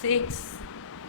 6।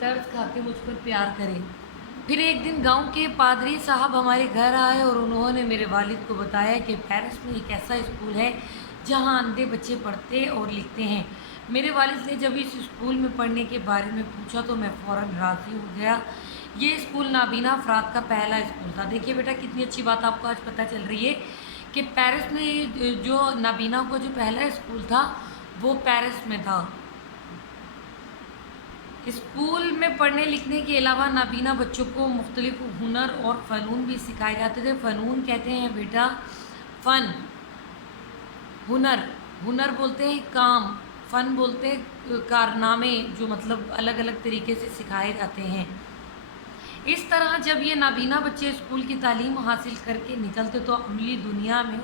طرز کھا کے مجھ پر پیار کرے۔ پھر ایک دن گاؤں کے پادری صاحب ہمارے گھر آئے اور انہوں نے میرے والد کو بتایا کہ پیرس میں ایک ایسا اسکول ہے جہاں اندھے بچے پڑھتے اور لکھتے ہیں۔ میرے والد نے جب اس اسکول میں پڑھنے کے بارے میں پوچھا تو میں فوراً راضی ہو گیا۔ یہ اسکول نابینا افراد کا پہلا اسکول تھا۔ دیکھیے بیٹا کتنی اچھی بات آپ کو آج پتہ چل رہی ہے کہ پیرس میں جو نابینا کا جو پہلا اسکول تھا وہ پیرس میں تھا۔ اسکول میں پڑھنے لکھنے کے علاوہ نابینا بچوں کو مختلف ہنر اور فنون بھی سکھائے جاتے تھے۔ فنون کہتے ہیں بیٹا فن، ہنر بولتے ہیں کام، فن بولتے ہیں کارنامے جو مطلب الگ الگ طریقے سے سکھائے جاتے ہیں۔ اس طرح جب یہ نابینا بچے اسکول کی تعلیم حاصل کر کے نکلتے تو عملی دنیا میں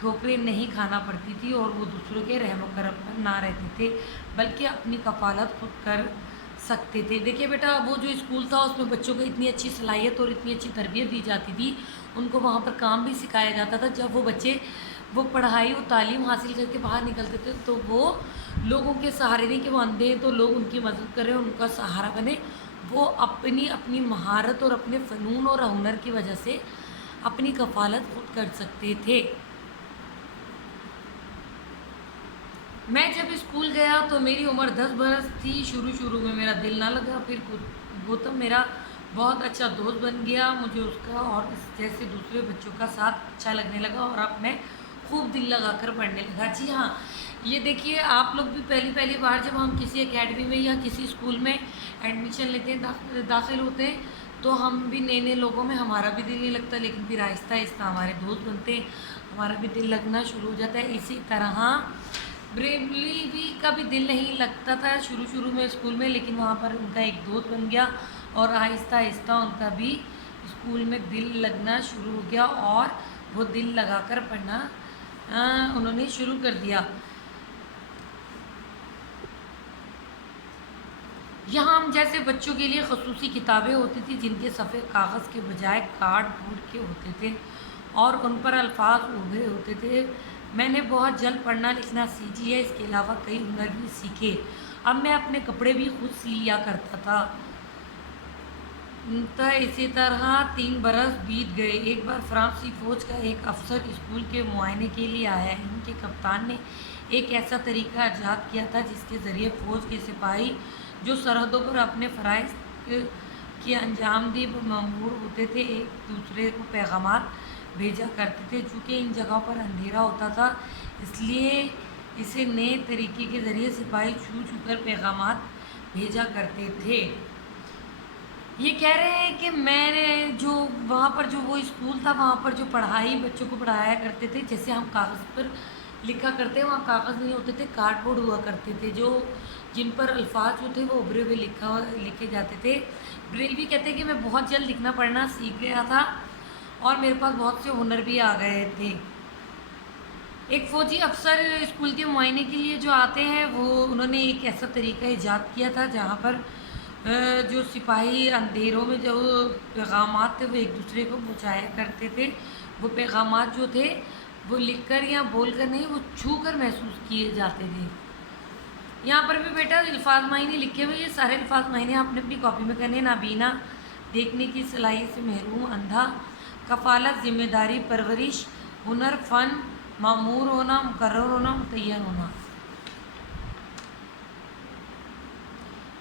ٹھوکریں نہیں کھانا پڑتی تھی اور وہ دوسروں کے رحم و کرم پر نہ رہتے تھے بلکہ اپنی کفالت خود کر سکتے تھے۔ دیکھیے بیٹا وہ جو اسکول تھا اس میں بچوں کو اتنی اچھی صلاحیت اور اتنی اچھی تربیت دی جاتی تھی، ان کو وہاں پر کام بھی سکھایا جاتا تھا۔ جب وہ بچے وہ پڑھائی و تعلیم حاصل کر کے باہر نکلتے تھے تو وہ لوگوں کے سہارے نہیں کہ وہ اندھے ہیں تو لوگ ان کی مدد کریں، ان کا سہارا بنے، وہ اپنی مہارت اور اپنے فنون اور ہنر کی وجہ سے اپنی کفالت خود کر سکتے تھے۔ میں جب اسکول گیا تو میری عمر 10 برس تھی۔ شروع میں میرا دل نہ لگا، پھر گوتم میرا بہت اچھا دوست بن گیا۔ مجھے اس کا اور اس جیسے دوسرے بچوں کا ساتھ اچھا لگنے لگا اور اب میں خوب دل لگا کر پڑھنے لگا۔ جی ہاں، یہ دیکھیے آپ لوگ بھی پہلی بار جب ہم کسی اکیڈمی میں یا کسی اسکول میں ایڈمیشن لیتے ہیں، داخل ہوتے ہیں تو ہم بھی نئے لوگوں میں ہمارا بھی دل نہیں لگتا، لیکن پھر آہستہ آہستہ ہمارے دوست بنتے ہیں، ہمارا بھی دل لگنا شروع ہو جاتا ہے۔ اسی طرح بریولی بھی کا بھی دل نہیں لگتا تھا شروع میں اسکول میں، لیکن وہاں پر ان کا ایک دوست بن گیا اور آہستہ آہستہ ان کا بھی اسکول میں دل لگنا شروع ہو گیا اور وہ دل لگا کر پڑھنا انہوں نے شروع کر دیا۔ یہاں ہم جیسے بچوں کے لیے خصوصی کتابیں ہوتی تھی جن کے صفحے کاغذ کے بجائے کارڈ بورڈ کے ہوتے تھے اور ان پر الفاظ ابھرے ہوتے تھے۔ میں نے بہت جلد پڑھنا لکھنا سیکھی ہے، اس کے علاوہ کئی ہنر بھی سیکھے۔ اب میں اپنے کپڑے بھی خود سی لیا کرتا تھا۔ اسی طرح 3 برس بیت گئے۔ ایک بار فرانسیسی فوج کا ایک افسر اسکول کے معائنے کے لیے آیا۔ ان کے کپتان نے ایک ایسا طریقہ ایجاد کیا تھا جس کے ذریعے فوج کے سپاہی جو سرحدوں پر اپنے فرائض کی انجام دہی پر مأمور ہوتے تھے ایک دوسرے کو پیغامات بھیجا کرتے تھے۔ چونکہ ان جگہوں پر اندھیرا ہوتا تھا اس لیے اسے نئے طریقے کے ذریعے سپاہی چھو کر پیغامات بھیجا کرتے تھے۔ یہ کہہ رہے ہیں کہ میں نے جو وہاں پر جو وہ اسکول تھا وہاں پر جو پڑھائی بچوں کو پڑھایا کرتے تھے، جیسے ہم کاغذ پر لکھا کرتے ہیں، وہاں کاغذ نہیں ہوتے تھے، کارڈ بورڈ ہوا کرتے تھے جو جن پر الفاظ جو تھے وہ ابھرے ہوئے لکھے جاتے تھے۔ بریلوی کہتے ہیں کہ میں بہت جلد لکھنا پڑھنا سیکھ گیا تھا اور میرے پاس بہت سے ہنر بھی آ گئے تھے۔ ایک فوجی افسر اسکول کے معائنے کے لیے جو آتے ہیں انہوں نے ایک ایسا طریقہ ایجاد کیا تھا جہاں پر جو سپاہی اندھیروں میں جو پیغامات تھے وہ ایک دوسرے کو پہنچایا کرتے تھے۔ وہ پیغامات جو تھے وہ لکھ کر یا بول کر نہیں، وہ چھو کر محسوس کیے جاتے تھے۔ یہاں پر بھی بیٹا الفاظ معنی لکھے ہوئے، یہ سارے الفاظ معنی آپ نے اپنی کاپی میں کرنے۔ نابینا، دیکھنے کی صلاحیت سے محروم، اندھا، کفالت، ذمہ داری، پرورش، ہنر، فن، مأمور ہونا، مقرر ہونا، متعین ہونا۔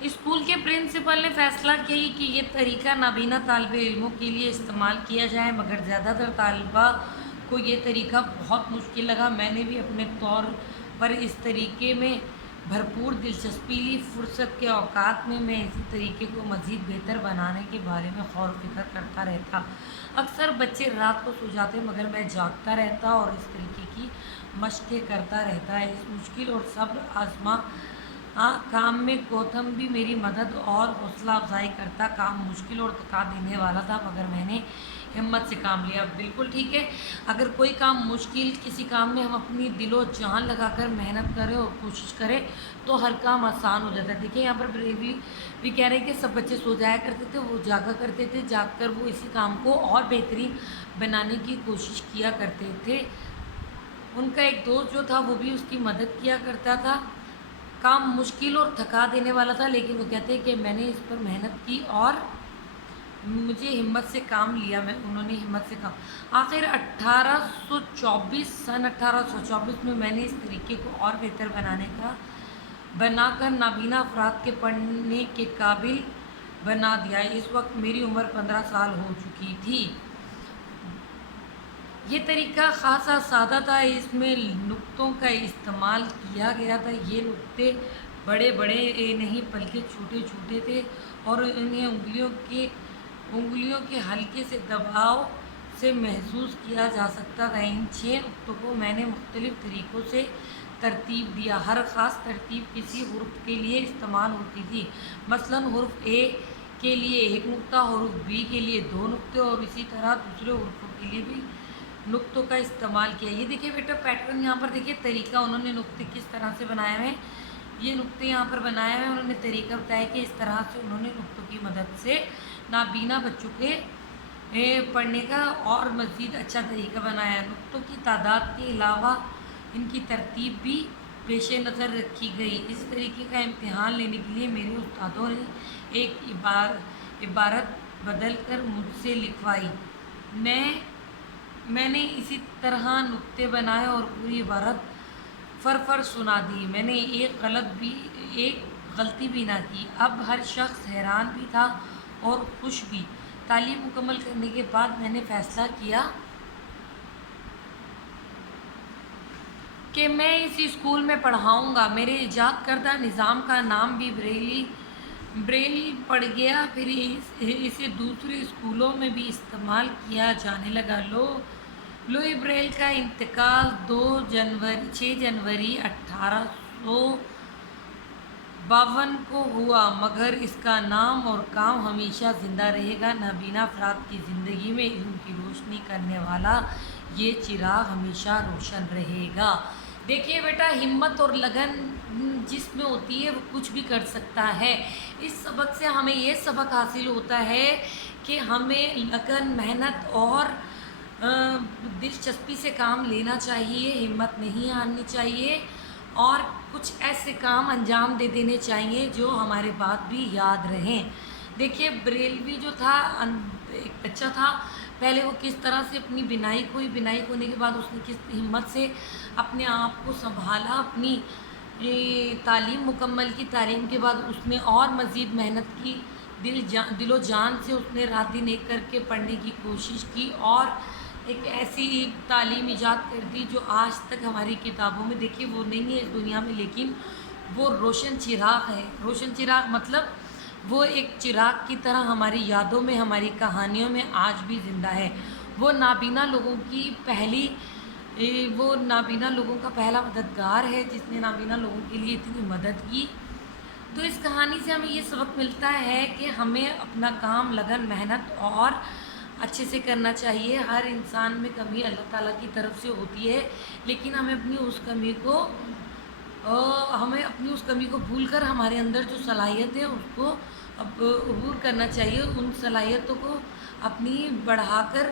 اسکول کے پرنسپل نے فیصلہ کیا کہ یہ طریقہ نابینا طالب علموں کے لیے استعمال کیا جائے، مگر زیادہ تر طلباء کو یہ طریقہ بہت مشکل لگا۔ میں نے بھی اپنے طور پر اس طریقے میں بھرپور دلچسپی لی۔ فرصت کے اوقات میں اسی طریقے کو مزید بہتر بنانے کے بارے میں غور و فکر کرتا رہتا۔ اکثر بچے رات کو سو جاتے مگر میں جاگتا رہتا اور اس طریقے کی مشقیں کرتا رہتا۔ اس مشکل اور صبر آزما کام میں گوتم بھی میری مدد اور حوصلہ افزائی کرتا۔ کام مشکل اور تھکا دینے والا تھا مگر میں نے ہمت سے کام لیا۔ بالکل ٹھیک ہے، اگر کوئی کام مشکل، کسی کام میں ہم اپنی دل و جان لگا کر محنت کریں اور کوشش کریں تو ہر کام آسان ہو جاتا ہے۔ دیکھیں یہاں پر بریوی بھی کہہ رہے ہیں کہ سب بچے سو جایا کرتے تھے، وہ جاگا کرتے تھے، جاگ کر وہ اسی کام کو اور بہترین بنانے کی کوشش کیا کرتے تھے۔ ان کا ایک دوست جو تھا وہ بھی اس کی مدد کیا کرتا تھا۔ کام مشکل اور تھکا دینے والا تھا، لیکن وہ کہتے ہیں کہ میں نے اس پر محنت کی اور مجھے ہمت سے کام لیا، انہوں نے ہمت سے کام آخر 1824 میں نے اس طریقے کو اور بہتر بنا کر نابینا افراد کے پڑھنے کے قابل بنا دیا۔ اس وقت میری عمر 15 سال ہو چکی تھی۔ یہ طریقہ خاصا سادہ تھا، اس میں نقطوں کا استعمال کیا گیا تھا۔ یہ نقطے بڑے بڑے نہیں بلکہ چھوٹے چھوٹے تھے اور انہیں انگلیوں کے ہلکے سے دباؤ سے محسوس کیا جا سکتا تھا۔ ان 6 نقطوں کو میں نے مختلف طریقوں سے ترتیب دیا۔ ہر خاص ترتیب کسی حرف کے لیے استعمال ہوتی تھی، مثلاً حرف اے کے لیے 1 نقطہ، حرف بی کے لیے 2 نقطے اور اسی طرح دوسرے حروفوں کے لیے بھی نقطوں کا استعمال کیا۔ یہ دیکھیے بیٹا پیٹرن، یہاں پر دیکھیے طریقہ انہوں نے نقطے کس طرح سے بنائے ہوئے ہیں۔ یہ نقطے یہاں پر بنائے ہوئے ہیں، انہوں نے طریقہ بتایا کہ اس طرح سے انہوں نے نقطوں کی مدد سے نابینا بچوں کے پڑھنے کا اور مزید اچھا طریقہ بنایا۔ نقطوں کی تعداد کے علاوہ ان کی ترتیب بھی پیش نظر رکھی گئی۔ اس طریقے کا امتحان لینے کے لیے میرے استادوں نے ایک عبارت بدل کر مجھ سے لکھوائی۔ میں نے اسی طرح نقطے بنائے اور پوری عبارت فر سنا دی۔ میں نے ایک غلطی بھی نہ کی۔ اب ہر شخص حیران بھی تھا اور خوش بھی۔ تعلیم مکمل کرنے کے بعد میں نے فیصلہ کیا کہ میں اس اسکول میں پڑھاؤں گا۔ میرے ایجاد کردہ نظام کا نام بھی بریل پڑ گیا، پھر اسے دوسرے اسکولوں میں بھی استعمال کیا جانے لگا۔ لوئی بریل کا انتقال 6 جنوری 1852 کو ہوا، مگر اس کا نام اور کام ہمیشہ زندہ رہے گا۔ نابینا افراد کی زندگی میں علم کی روشنی کرنے والا یہ چراغ ہمیشہ روشن رہے گا۔ دیکھیے بیٹا، ہمت اور لگن جس میں ہوتی ہے وہ کچھ بھی کر سکتا ہے۔ اس سبق سے ہمیں یہ سبق حاصل ہوتا ہے کہ ہمیں لگن، محنت اور دلچسپی سے کام لینا چاہیے، ہمت نہیں ہارنی چاہیے اور کچھ ایسے کام انجام دے دینے چاہیے جو ہمارے بعد بھی یاد رہیں۔ دیکھیے بریلوی جو تھا ایک بچہ تھا، پہلے وہ کس طرح سے اپنی بنائی ہونے کے بعد اس نے کس ہمت سے اپنے آپ کو سنبھالا، اپنی تعلیم مکمل کی۔ تعلیم کے بعد اس نے اور مزید محنت کی، دل و جان سے اس نے رات دن ایک کر کے پڑھنے کی کوشش کی اور ایک ایسی تعلیم ایجاد کر دی جو آج تک ہماری کتابوں میں دیکھیے وہ نہیں ہے اس دنیا میں، لیکن وہ روشن چراغ ہے۔ روشن چراغ مطلب وہ ایک چراغ کی طرح ہماری یادوں میں، ہماری کہانیوں میں آج بھی زندہ ہے۔ وہ نابینا لوگوں کا پہلا مددگار ہے جس نے نابینا لوگوں کے لیے اتنی مدد کی۔ تو اس کہانی سے ہمیں یہ سبق ملتا ہے کہ ہمیں اپنا کام لگن، محنت اور اچھے سے کرنا چاہیے۔ ہر انسان میں کمی اللہ تعالیٰ کی طرف سے ہوتی ہے، لیکن ہمیں اپنی اس کمی کو بھول کر ہمارے اندر جو صلاحیت ہے اس کو عبور کرنا چاہیے، ان صلاحیتوں کو اپنی بڑھا کر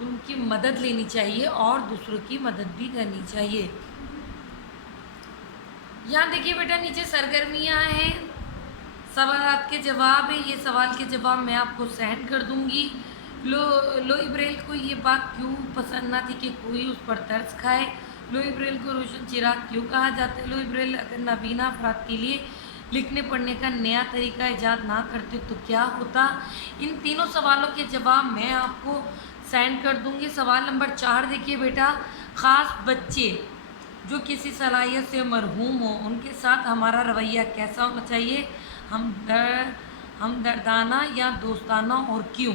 ان کی مدد لینی چاہیے اور دوسروں کی مدد بھی کرنی چاہیے۔ یہاں دیکھیے بیٹا نیچے سرگرمیاں ہیں، سوالات کے جواب ہیں۔ یہ سوال کے جواب میں آپ کو سینڈ کر دوں گی۔ لوئی بریل کو یہ بات کیوں پسند نہ تھی کہ کوئی اس پر ترس کھائے؟ لوئی بریل کو روشن چراغ کیوں کہا جاتا ہے؟ لوئی بریل اگر نابینا افراد کے لیے لکھنے پڑھنے کا نیا طریقہ ایجاد نہ کرتے تو کیا ہوتا؟ ان تینوں سوالوں کے جواب میں آپ کو سینڈ کر دوں گی۔ سوال نمبر 4 دیکھیے بیٹا، خاص بچے جو کسی صلاحیت سے محروم ہوں ان کے ساتھ ہمارا رویہ کیسا ہونا چاہیے؟ ہمدردانہ یا دوستانہ، اور کیوں؟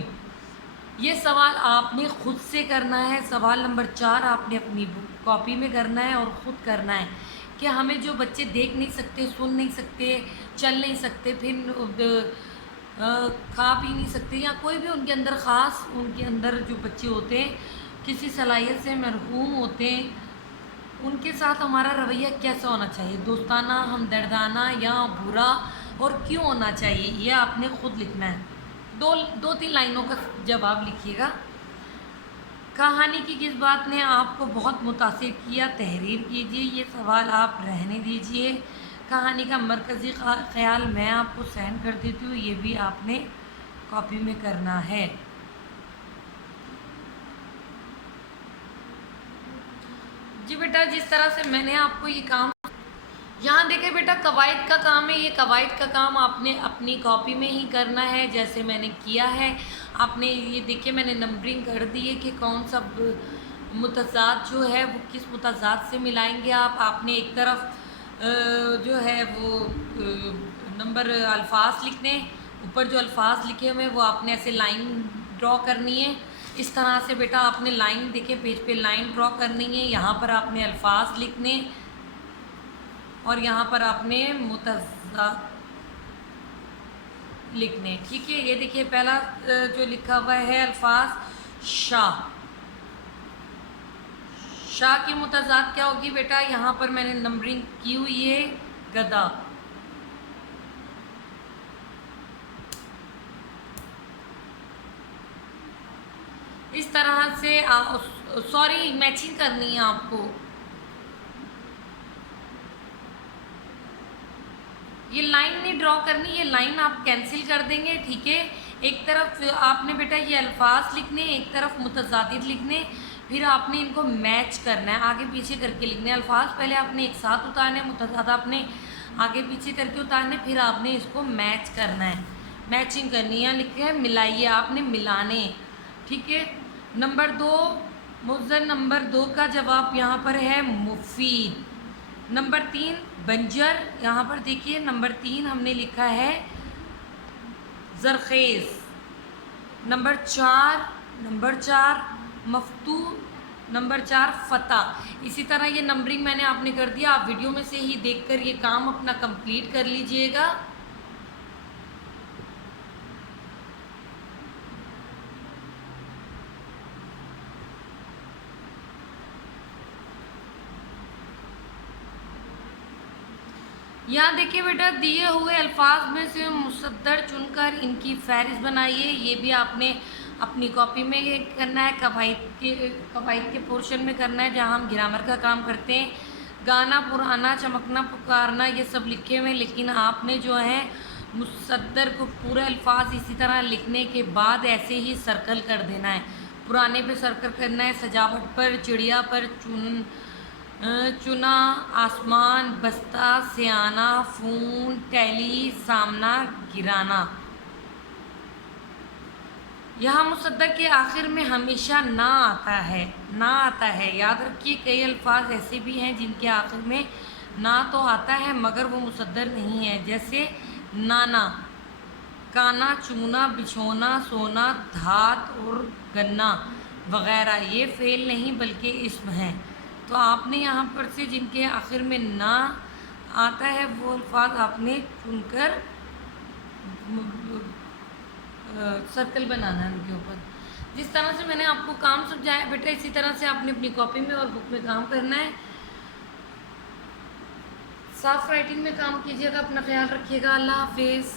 یہ سوال آپ نے خود سے کرنا ہے۔ سوال نمبر 4 آپ نے اپنی کاپی میں کرنا ہے اور خود کرنا ہے کہ ہمیں جو بچے دیکھ نہیں سکتے، سن نہیں سکتے، چل نہیں سکتے، پھر کھا پی نہیں سکتے، یا کوئی بھی ان کے اندر خاص ان کے اندر جو بچے ہوتے ہیں کسی صلاحیت سے محروم ہوتے ہیں، ان کے ساتھ ہمارا رویہ کیسا ہونا چاہیے؟ دوستانہ، ہمدردانہ یا برا، اور کیوں ہونا چاہیے؟ یہ آپ نے خود لکھنا ہے۔ 2-3 لائنوں کا جواب لکھیے گا۔ کہانی کی کس بات نے آپ کو بہت متاثر کیا؟ تحریر کیجیے۔ یہ سوال آپ رہنے دیجیے۔ کہانی کا مرکزی خیال میں آپ کو سینڈ کر دیتی ہوں، یہ بھی آپ نے کاپی میں کرنا ہے۔ جی بیٹا، جس طرح سے میں نے آپ کو یہ کام، یہاں دیکھیں بیٹا قواعد کا کام ہے، یہ قواعد کا کام آپ نے اپنی کاپی میں ہی کرنا ہے جیسے میں نے کیا ہے۔ آپ نے یہ دیکھیں میں نے نمبرنگ کر دی ہے کہ کون سا متضاد جو ہے وہ کس متضاد سے ملائیں گے آپ نے ایک طرف جو ہے وہ نمبر الفاظ لکھنے، اوپر جو الفاظ لکھے ہوئے وہ آپ نے ایسے لائن ڈرا کرنی ہے۔ اس طرح سے بیٹا آپ نے لائن دیکھیں پیج پہ لائن ڈرا کرنی ہے، یہاں پر آپ نے الفاظ لکھنے اور یہاں پر آپ نے متضاد لکھنے، ٹھیک ہے۔ یہ دیکھیے پہلا جو لکھا ہوا ہے الفاظ شاہ، شاہ کی متضاد کیا ہوگی بیٹا، یہاں پر میں نے نمبرنگ کی ہوئی ہے گدا۔ اس طرح سے سوری میچنگ کرنی ہے آپ کو، یہ لائن نہیں ڈرا کرنی، یہ لائن آپ کینسل کر دیں گے، ٹھیک ہے۔ ایک طرف آپ نے بیٹا یہ الفاظ لکھنے، ایک طرف متضاد لکھنے، پھر آپ نے ان کو میچ کرنا ہے، آگے پیچھے کر کے لکھنے۔ الفاظ پہلے آپ نے ایک ساتھ اتارنے، متضاد آپ نے آگے پیچھے کر کے اتارنے، پھر آپ نے اس کو میچ کرنا ہے، میچنگ کرنی ہے، لکھے ہے ملائیے، آپ نے ملانے، ٹھیک ہے۔ نمبر 2 مضر، نمبر 2 کا جواب یہاں پر ہے مفید۔ نمبر 3 بنجر، یہاں پر دیکھیے نمبر 3 ہم نے لکھا ہے زرخیز۔ نمبر 4 مفتون، نمبر 4 فتح۔ اسی طرح یہ نمبرنگ میں نے آپ نے کر دیا، آپ ویڈیو میں سے ہی دیکھ کر یہ کام اپنا کمپلیٹ کر لیجئے گا۔ یہاں دیکھیے بیٹا دیے ہوئے الفاظ میں سے مصدر چن کر ان کی فہرست بنائیے، یہ بھی آپ نے اپنی کاپی میں کرنا ہے، قواعد کے پورشن میں کرنا ہے جہاں ہم گرامر کا کام کرتے ہیں۔ گانا، پرانا، چمکنا، پکارنا، یہ سب لکھے ہوئے، لیکن آپ نے جو ہے مصدر کو پورے الفاظ اسی طرح لکھنے کے بعد ایسے ہی سرکل کر دینا ہے۔ پرانے پہ سرکل کرنا ہے، سجاوٹ پر، چڑیا پر، چنا، آسمان، بستہ، سیانہ، فون، ٹیلی، سامنا، گرانا۔ یہاں مصدر کے آخر میں ہمیشہ نہ آتا ہے، یاد رکھیے کئی الفاظ ایسے بھی ہیں جن کے آخر میں نہ تو آتا ہے مگر وہ مصدر نہیں ہے، جیسے نانا، کانا، چونا، بچھونا، سونا، دھات اور گنا وغیرہ، یہ فعل نہیں بلکہ اسم ہیں۔ تو آپ نے یہاں پر سے جن کے آخر میں نہ آتا ہے وہ الفاظ آپ نے چن کر سرکل بنانا ہے ان کے اوپر۔ جس طرح سے میں نے آپ کو کام سمجھایا بیٹا اسی طرح سے آپ نے اپنی کاپی میں اور بک میں کام کرنا ہے۔ صاف رائٹنگ میں کام کیجیے گا، اپنا خیال رکھیے گا، اللہ حافظ۔